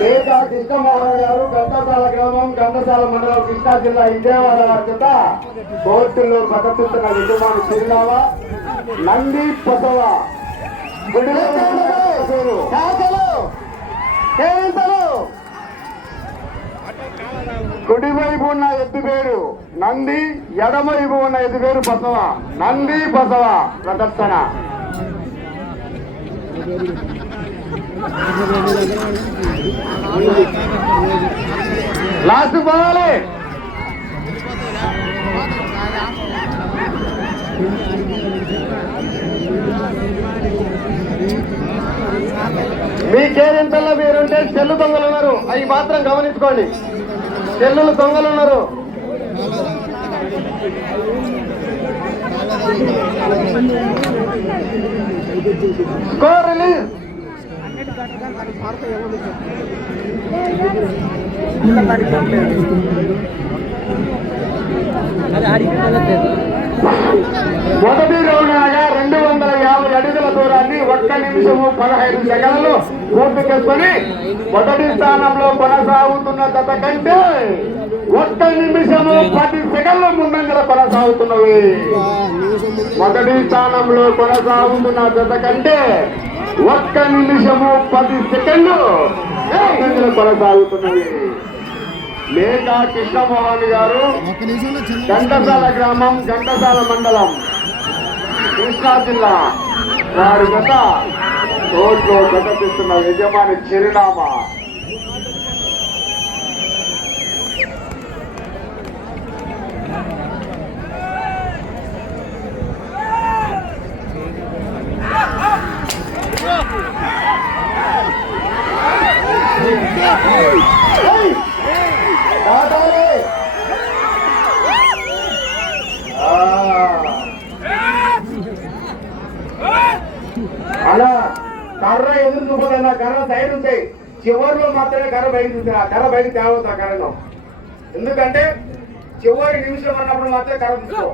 లేదా కృష్ణమోహన్ గారు గంటసాల గ్రామం గంటసాల మండలం కృష్ణా జిల్లా విజయవాడ చేత కోర్టులో ప్రకటిస్తున్న యజమాని చిరునామా నంది పసవ కుడివైపు ఉన్న ఎద్దు పేరు నంది, ఎడమవైపు ఉన్న ఎద్దు పేరు పసవ. నంది పసవ ప్రదర్శన. లాస్ట్ పోవాలి. మీ కేరింతల్లో మీరుంటే చెల్లు దొంగలు ఉన్నారు, అవి మాత్రం గమనించుకోండి. చెల్లులు దొంగలు ఉన్నారు. Score release. మొదటి రౌండ్ అనగా 250 అడుగుల దూరాన్ని 1 నిమిషము 15 సెకండ్లు పూర్తి చేసుకొని మొదటి స్థానంలో కొనసాగుతున్న జత కంటే 1 నిమిషము 10 సెకండ్ల ముందంజల కొనసాగుతున్నవి. మొదటి స్థానంలో కొనసాగుతున్న జత కంటే 1 నిమిషము 10 సెకండ్లు ముందంజల కొనసాగుతున్నవి. లేకా కృష్ణమోహన్ గారు గంటసాల గ్రామం గంటసాల మండలం కృష్ణా జిల్లా వారి గత కోర్టులో ప్రకటిస్తున్న యజమాని చిరునామా. అలా కర్ర ఎదురు చూపదన్న కర్ర సైడ్ ఉంటాయి, చివరిలో మాత్రమే కర్ర బయట చూసారు. ఆ కర్ర బయట తేవద్దు ఆ కర్రలో, ఎందుకంటే చివరి నిమిషం అన్నప్పుడు మాత్రమే కర్ర తీసుకో.